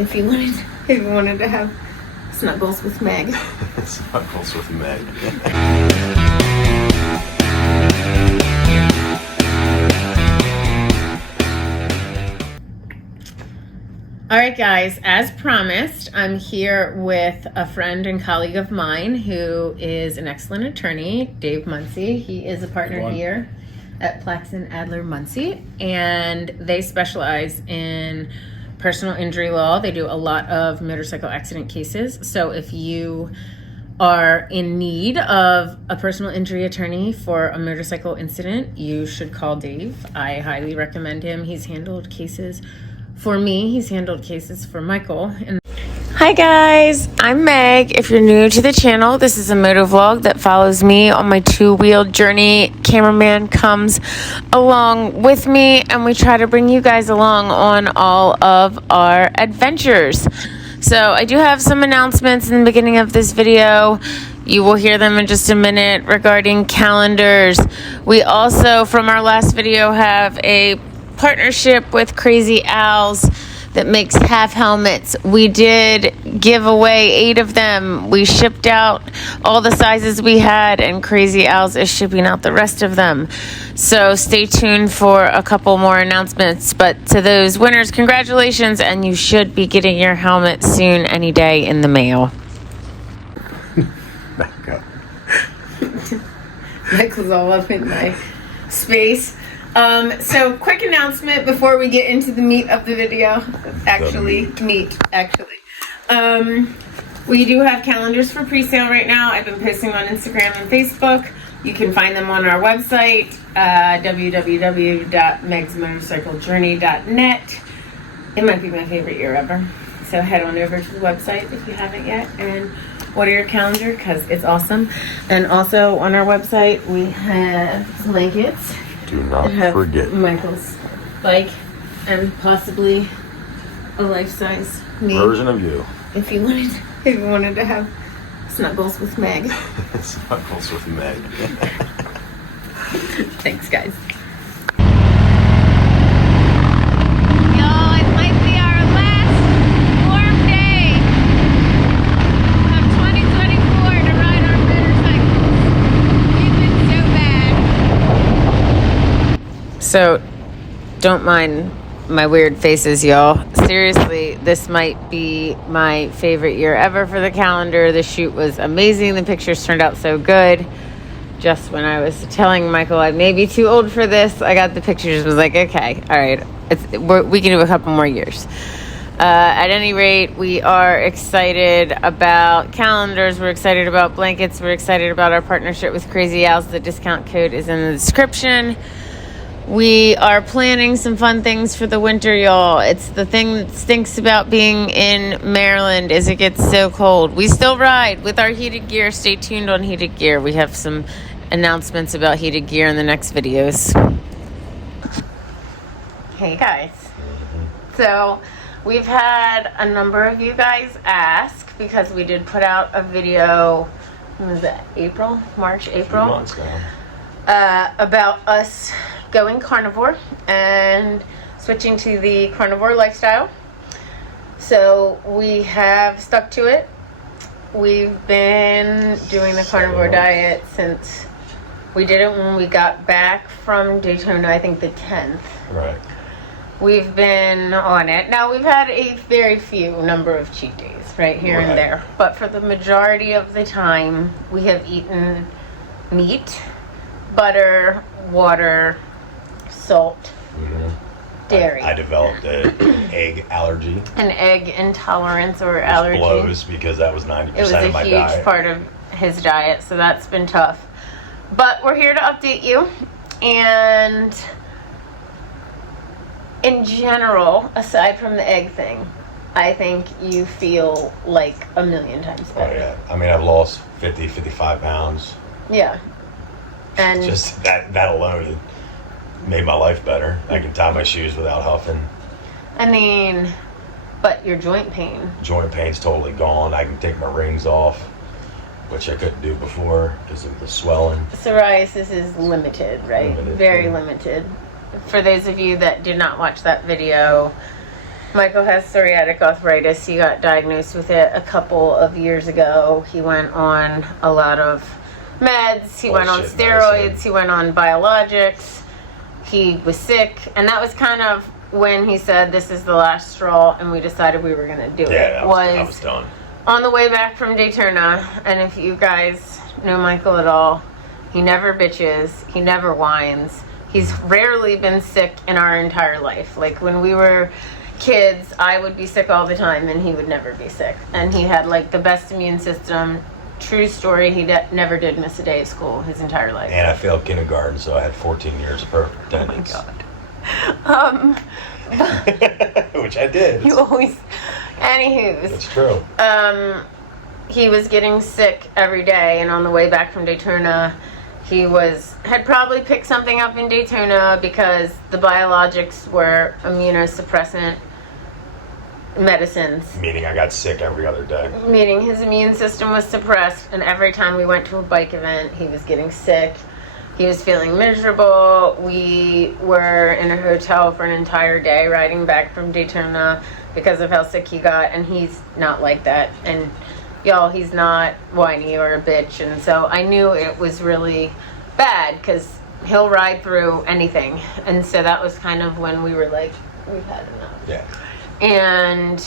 if you wanted to have snuggles with Meg. Snuggles with Meg. All right, guys, as promised, I'm here with a friend and colleague of mine who is an excellent attorney, Dave Muncie. He is a partner here at Plaxton Adler Muncie, and they specialize in personal injury law. They do a lot of motorcycle accident cases. So if you are in need of a personal injury attorney for a motorcycle incident, you should call Dave. I highly recommend him. He's handled cases for me. He's handled cases for Michael. Hi guys, I'm Meg. If you're new to the channel, this is a moto vlog that follows me on my two-wheeled journey. Cameraman comes along with me and we try to bring you guys along on all of our adventures. So I do have some announcements in the beginning of this video. You will hear them in just a minute regarding calendars. We also, from our last video, have a partnership with Crazy Owls that makes half helmets. We did give away 8 of them. We shipped out all the sizes we had, and Crazy Owls is shipping out the rest of them. So stay tuned for a couple more announcements. But to those winners, congratulations, and you should be getting your helmet soon, any day in the mail. Back up. Michael's all up in my space. So quick announcement before we get into the meat of the video. We do have calendars for pre-sale right now. I've been posting on Instagram and Facebook. You can find them on our website, www.megsmotorcyclejourney.net. It might be my favorite year ever. So head on over to the website if you haven't yet and order your calendar because it's awesome. And also on our website we have blankets. Do not forget Michael's bike and possibly a life-size me version of you. If you wanted to have snuggles with Meg. Snuggles with Meg. Thanks, guys. So, don't mind my weird faces, y'all. Seriously, this might be my favorite year ever for the calendar. The shoot was amazing. The pictures turned out so good. Just when I was telling Michael I may be too old for this, I got the pictures and was like, okay, all right, we can do a couple more years. At any rate, we are excited about calendars. We're excited about blankets. We're excited about our partnership with Crazy Owls. The discount code is in the description. We are planning some fun things for the winter, y'all. It's the thing that stinks about being in Maryland is it gets so cold. We still ride with our heated gear. Stay tuned on heated gear. We have some announcements about heated gear in the next videos. Hey guys. So we've had a number of you guys ask because we did put out a video, when was it, April? March, April? 2 months now. About us going carnivore and switching to the carnivore lifestyle. So we have stuck to it. We've been doing the carnivore diet since we did it when we got back from Daytona, I think the 10th. Right. We've been on it. Now we've had a very few number of cheat days right here and there, but for the majority of the time we have eaten meat, butter, water, salt, dairy. I developed an egg allergy. An egg intolerance or allergy. Blows because that was 90% of my diet. It was a huge part of his diet, so that's been tough. But we're here to update you. And in general, aside from the egg thing, I think you feel like a million times better. Oh yeah. I mean, I've lost 50, 55 pounds. Yeah. And just that alone made my life better. I can tie my shoes without huffing. I mean, but your joint pain. Joint pain's totally gone. I can take my rings off, which I couldn't do before because of the swelling. Psoriasis is limited, right? Very limited. For those of you that did not watch that video, Michael has psoriatic arthritis. He got diagnosed with it a couple of years ago. He went on a lot of meds. He went on steroids. Medicine. He went on biologics. He was sick. And that was kind of when he said, this is the last straw, and we decided we were going to do it. Yeah, I was done. On the way back from Daytona, and if you guys know Michael at all, he never bitches. He never whines. He's rarely been sick in our entire life. Like, when we were kids, I would be sick all the time, and he would never be sick. And he had, like, the best immune system. True story, he never did miss a day of school his entire life. And I failed kindergarten, so I had 14 years of perfect attendance. Oh, my God. Which I did. You always... Anywho's. It's true. He was getting sick every day, and on the way back from Daytona, he had probably picked something up in Daytona because the biologics were immunosuppressant medicines. Meaning I got sick every other day. Meaning his immune system was suppressed, and every time we went to a bike event, he was getting sick. He was feeling miserable. We were in a hotel for an entire day riding back from Daytona because of how sick he got, and he's not like that. And y'all, he's not whiny or a bitch, and so I knew it was really bad because he'll ride through anything. And so that was kind of when we were like, we've had enough. Yeah. And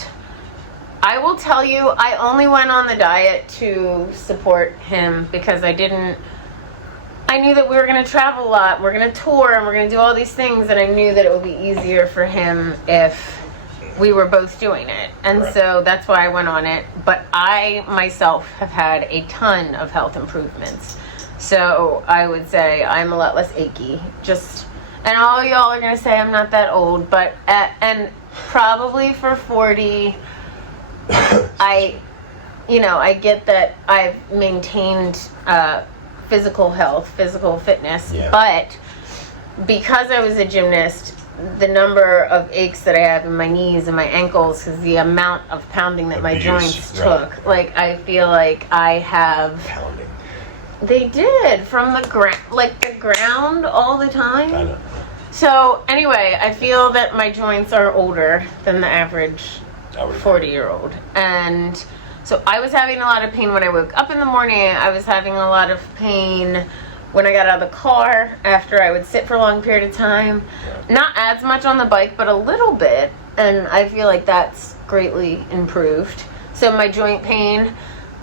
I will tell you, I only went on the diet to support him because I knew that we were going to travel a lot, we're going to tour, and we're going to do all these things, and I knew that it would be easier for him if we were both doing it. And so that's why I went on it. But I myself have had a ton of health improvements. So I would say I'm a lot less achy. And all y'all are going to say I'm not that old, but and probably for 40, I get that I've maintained physical health, physical fitness, but because I was a gymnast, the number of aches that I have in my knees and my ankles is the amount of pounding that my joints took. Like, I feel like I have... Pounding. They did, from the ground all the time. I know. So, anyway, I feel that my joints are older than the average 40-year-old. And so I was having a lot of pain when I woke up in the morning. I was having a lot of pain when I got out of the car after I would sit for a long period of time. Not as much on the bike, but a little bit. And I feel like that's greatly improved. So my joint pain,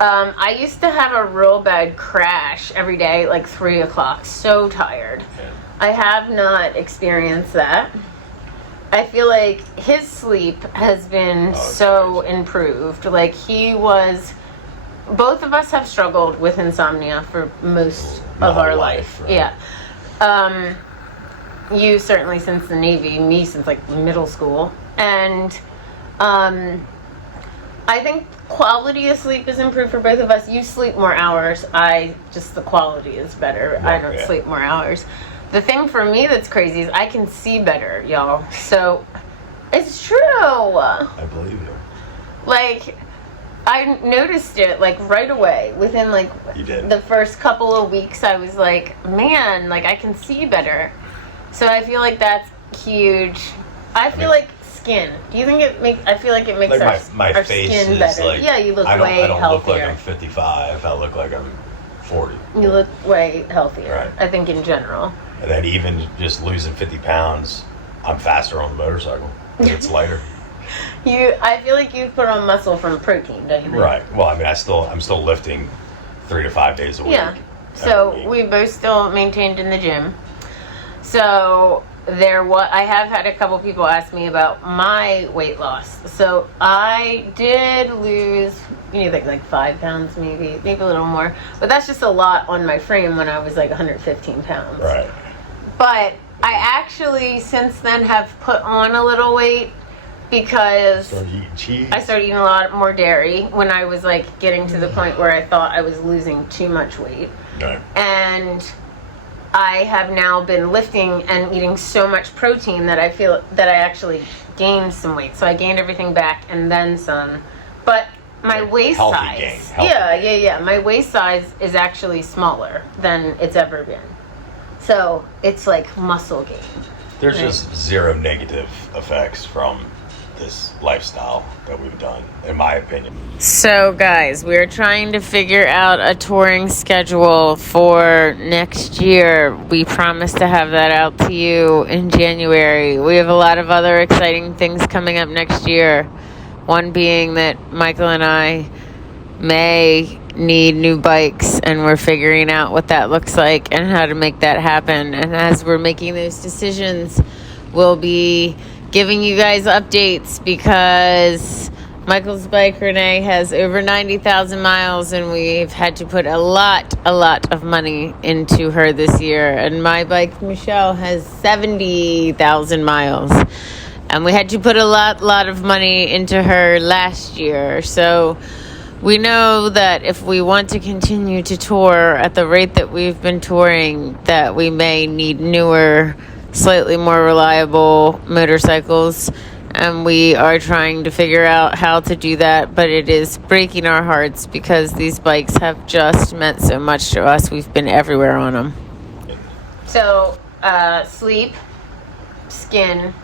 I used to have a real bad crash every day, like 3 o'clock, so tired. I have not experienced that. I feel like his sleep has been so improved. Like, both of us have struggled with insomnia for most of our life. Right? Yeah. You certainly since the Navy, me since like middle school. And I think quality of sleep is improved for both of us. You sleep more hours. The quality is better. I don't sleep more hours. The thing for me that's crazy is I can see better, y'all. So it's true. I believe you. Like, I noticed it like right away. Within like the first couple of weeks, I was like, man, like I can see better. So I feel like that's huge. I feel like skin. Do you think it makes? I feel like it makes like my our face skin is better. Like, yeah, you look way healthier. I don't look like I'm 55. I look like I'm 40. You look way healthier. Right. I think in general. And then even just losing 50 pounds, I'm faster on the motorcycle. It's lighter. I feel like you put on muscle from protein, don't you think? Right. Well, I mean, I'm still lifting 3 to 5 days a week. Yeah. So we both still maintained in the gym. So I have had a couple people ask me about my weight loss. So I did lose, like 5 pounds, maybe a little more. But that's just a lot on my frame when I was like 115 pounds. Right. But I actually since then have put on a little weight because I started eating a lot more dairy when I was like getting to the point where I thought I was losing too much weight. Right. And I have now been lifting and eating so much protein that I feel that I actually gained some weight. So I gained everything back and then some. But my waist size, my waist size is actually smaller than it's ever been. So it's like muscle gain. There's just zero negative effects from this lifestyle that we've done, in my opinion. So, guys, we're trying to figure out a touring schedule for next year. We promise to have that out to you in January. We have a lot of other exciting things coming up next year. One being that Michael and I may need new bikes, and we're figuring out what that looks like and how to make that happen. And as we're making those decisions, we'll be giving you guys updates, because Michael's bike, Renee, has over 90,000 miles, and we've had to put a lot of money into her this year. And my bike, Michelle, has 70,000 miles, and we had to put a lot of money into her last year. So we know that if we want to continue to tour at the rate that we've been touring, that we may need newer, slightly more reliable motorcycles. And we are trying to figure out how to do that, but it is breaking our hearts because these bikes have just meant so much to us. We've been everywhere on them. So, sleep, skin.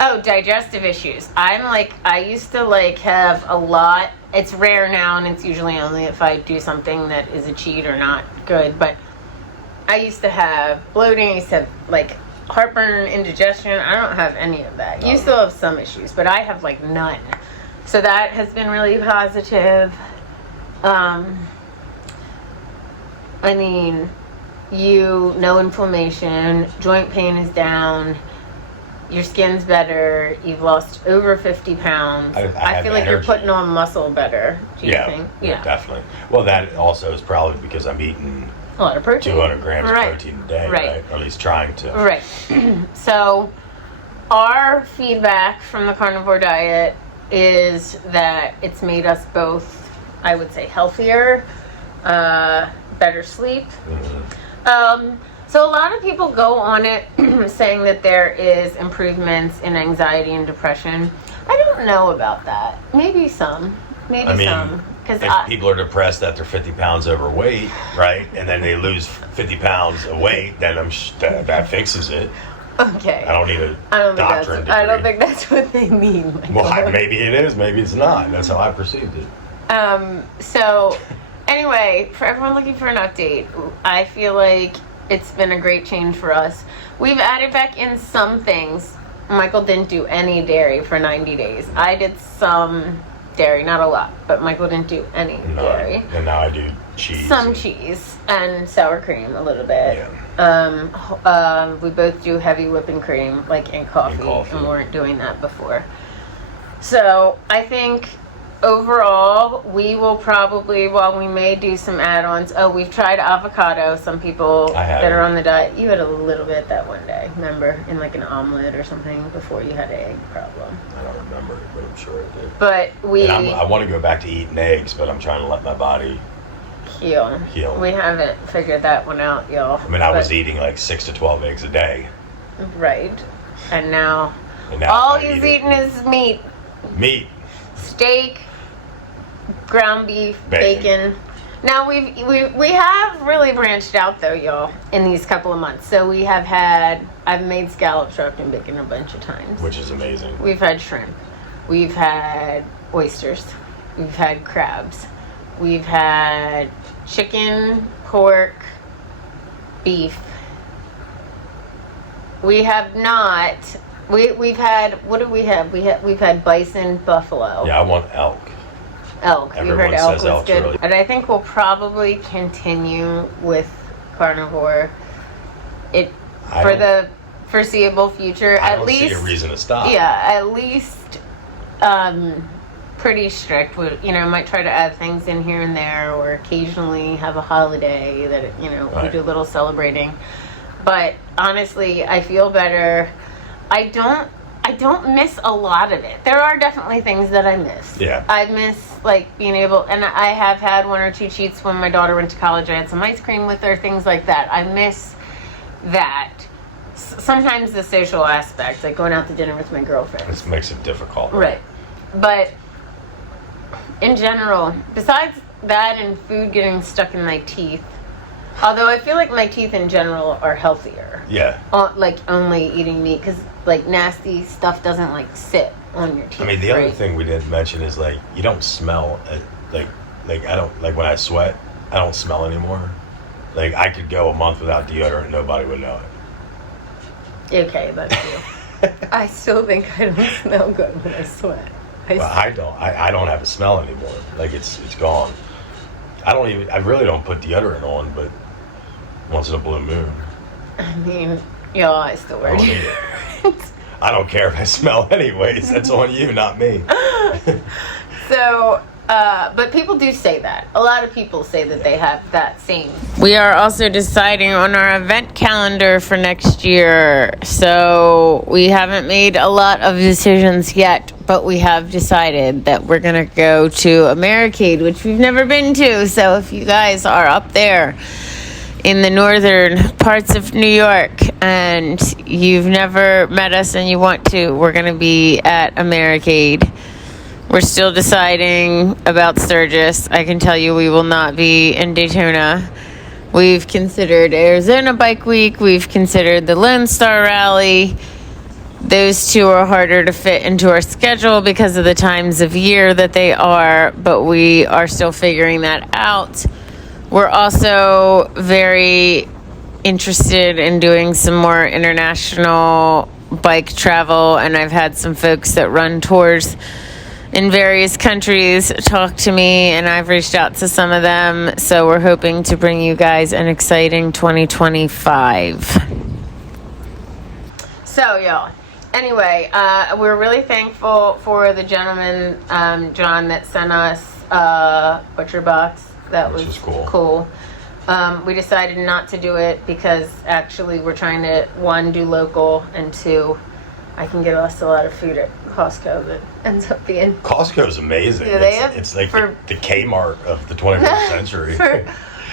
Oh, digestive issues. I used to have a lot. It's rare now, and it's usually only if I do something that is a cheat or not good, but I used to have bloating. I used to have heartburn, indigestion. I don't have any of that. You still have some issues, but I have none. So that has been really positive. No inflammation, joint pain is down, your skin's better, you've lost over 50 pounds. I feel like you're putting on muscle better. Do you think? Yeah, definitely. Well, that also is probably because I'm eating a lot of protein. 200 grams of protein a day, right? Or at least trying to. Right. So, our feedback from the carnivore diet is that it's made us both, I would say, healthier, better sleep. Mm-hmm. So a lot of people go on it saying that there is improvements in anxiety and depression. I don't know about that. Maybe some. Because people are depressed that they're 50 pounds overweight, right? And then they lose 50 pounds of weight, then that fixes it. Okay. I don't need a doctorate degree. I don't think that's what they mean. Well, maybe it is, maybe it's not. That's how I perceived it. So, anyway, for everyone looking for an update, I feel like it's been a great change for us. We've added back in some things. Michael didn't do any dairy for 90 days. I did some dairy, not a lot, but Michael didn't do any dairy. And now I do cheese. Some cheese and sour cream a little bit. Yeah. We both do heavy whipping cream, in coffee, and we weren't doing that before. So I think overall, we will probably, while we may do some add-ons. Oh, we've tried avocado. Some people that are on the diet. You had a little bit that one day, remember? In an omelet or something before you had an egg problem. I don't remember, but I'm sure I did. But I want to go back to eating eggs, but I'm trying to let my body heal. We haven't figured that one out, y'all. I was eating 6 to 12 eggs a day. Right. And now all he's eating is meat. Steak, ground beef, bacon. Now we have really branched out though, y'all, in these couple of months. So I've made scallops wrapped in bacon a bunch of times, which is amazing. We've had shrimp, we've had oysters, we've had crabs, we've had chicken, pork, beef. We have not. We've had, what do we have? We've had bison, buffalo. Yeah, I want elk. We heard elk was good. Really... And I think we'll probably continue with carnivore for the foreseeable future. I don't see a reason to stop. Yeah, at least pretty strict. We, might try to add things in here and there, or occasionally have a holiday that, we do a little celebrating. But honestly, I feel better. I don't miss a lot of it. There are definitely things that I miss. Yeah. I miss being able, and I have had 1 or 2 cheats when my daughter went to college. I had some ice cream with her, things like that. I miss that. Sometimes the social aspect, going out to dinner with my girlfriend. This makes it difficult. Right. But in general, besides that and food getting stuck in my teeth, although I feel like my teeth in general are healthier. Yeah. Only eating meat, because nasty stuff doesn't sit on your teeth. I mean, the other thing we didn't mention is like you don't smell like I don't like when I sweat. I don't smell anymore. Like I could go a month without deodorant, and nobody would know it. Okay, that's you. I still think I don't smell good when I sweat. I don't have a smell anymore. Like it's gone. I really don't put deodorant on, but once in a blue moon. I mean, I still wear deodorant. I don't care if I smell anyways. That's on you, not me. So, but people do say that. A lot of people say that they have that same. We are also deciding on our event calendar for next year. So we haven't made a lot of decisions yet, but we have decided that we're going to go to Americade, which we've never been to. So if you guys are up there in the northern parts of New York and you've never met us and you want to, we're going to be at Americade. We're still deciding about Sturgis. I can tell you we will not be in Daytona. We've considered Arizona Bike Week. We've considered the Lone Star Rally. Those two are harder to fit into our schedule because of the times of year that they are, but we are still figuring that out. We're also very interested in doing some more international bike travel, and I've had some folks that run tours in various countries talk to me, and I've reached out to some of them, so we're hoping to bring you guys an exciting 2025. So, y'all, anyway, we're really thankful for the gentleman, John, that sent us a butcher box. That was cool. We decided not to do it because actually we're trying to, one, do local, and two, I can get us a lot of food at Costco that ends up being... Costco's amazing. Yeah, it's like the Kmart of the 21st century.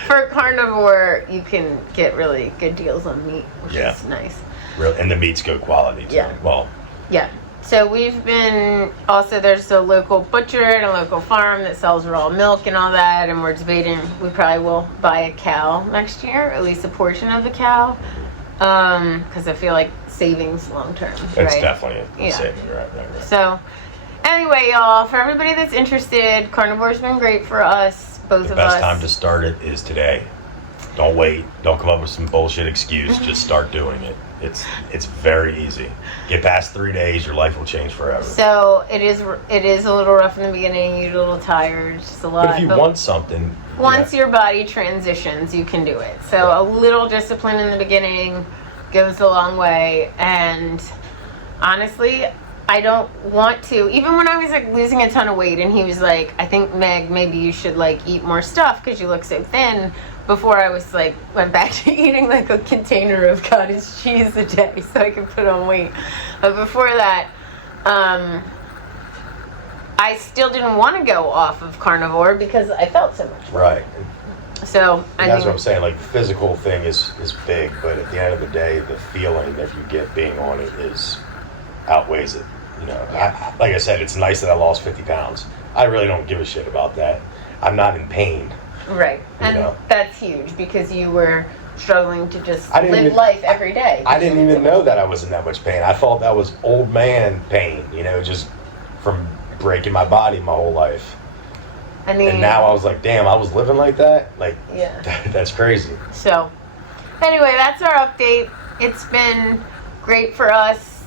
For Carnivore, you can get really good deals on meat, which is nice. And the meat's good quality, too. Yeah. Well, yeah. So we've been... Also, there's a local butcher and a local farm that sells raw milk and all that, and we're debating we probably will buy a cow next year, at least a portion of the cow, because I feel like savings long term. It's definitely a saving, right. So, anyway, y'all, for everybody that's interested, Carnivore's been great for us, both of us. The best time to start it is today. Don't wait. Don't come up with some bullshit excuse. Just start doing it. It's very easy. Get past 3 days, your life will change forever. So it is a little rough in the beginning. You're a little tired, just a lot. But if you want something, once your body transitions, you can do it. So a little discipline in the beginning goes a long way. And honestly, I don't want to. Even when I was like losing a ton of weight, and he was like, "I think, Meg, maybe you should like eat more stuff because you look so thin." Before I was like, went back to eating like a container of cottage cheese a day so I could put on weight. But before that, I still didn't want to go off of Carnivore because I felt so much. Right. So that's what I'm saying. Like the physical thing is big, but at the end of the day, the feeling that you get being on it outweighs it. Like I said, it's nice that I lost 50 pounds. I really don't give a shit about that. I'm not in pain. Right, and that's huge because you were struggling to just live life every day. I didn't even know that I was in that much pain. I thought that was old man pain, just from breaking my body my whole life. I mean, and now I was like, damn, I was living like that? Like, that's crazy. So, anyway, that's our update. It's been great for us.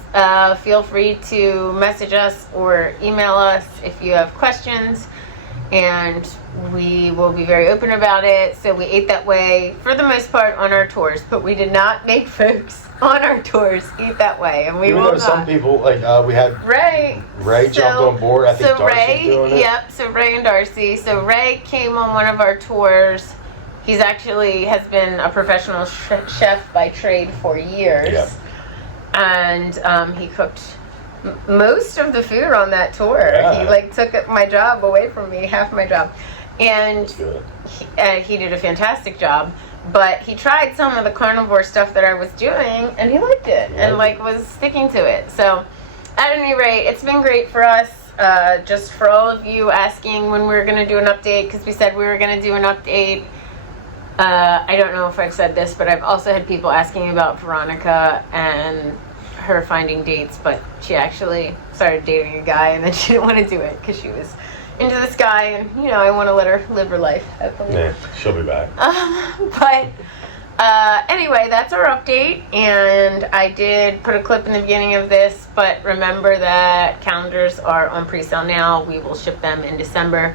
Feel free to message us or email us if you have questions. And we will be very open about it. So we ate that way for the most part on our tours, but we did not make folks on our tours eat that way, and we will not. Some people we had Ray jumped on board. I think Darcy's doing it. Yep. So Ray and Darcy. So Ray came on one of our tours. He's actually has been a professional chef by trade for years. Yep. And he cooked most of the food on that tour. He took my job away from me, half my job, and he did a fantastic job. But he tried some of the Carnivore stuff that I was doing, and he liked it and was sticking to it. So, at any rate, it's been great for us. Just for all of you asking when we were going to do an update, because we said we were going to do an update. I don't know if I've said this, but I've also had people asking about Veronica and her finding dates, but she actually started dating a guy, and then she didn't want to do it because she was into this guy, and I want to let her live her life, I believe. Yeah, she'll be back. But anyway, that's our update, and I did put a clip in the beginning of this, but remember that calendars are on pre-sale now. We will ship them in December.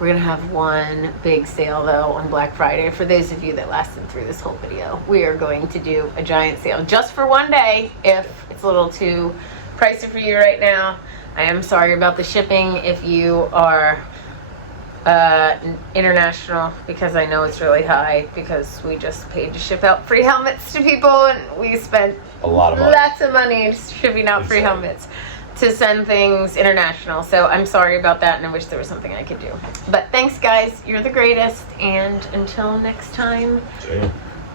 We're going to have one big sale, though, on Black Friday. For those of you that lasted through this whole video, we are going to do a giant sale just for one day. If it's a little too pricey for you right now, I am sorry about the shipping if you are international, because I know it's really high, because we just paid to ship out free helmets to people, and we spent A lot of money. lots of money shipping out free helmets to send things international. So I'm sorry about that, and I wish there was something I could do. But thanks, guys. You're the greatest, and until next time, See ya.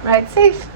ride safe.